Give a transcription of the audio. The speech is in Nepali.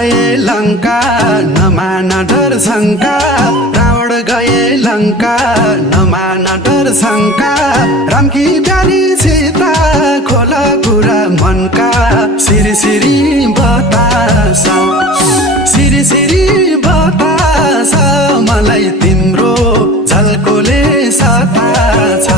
गए लंका नमाना डर शंका रावण गए लंका नमाना डर शंका राम की प्यारी सीता खोला कुरा मनका सिरी सिरी बतासा सिरी सिरी बतासा मलाई तिम्रो झल्कोले सताछ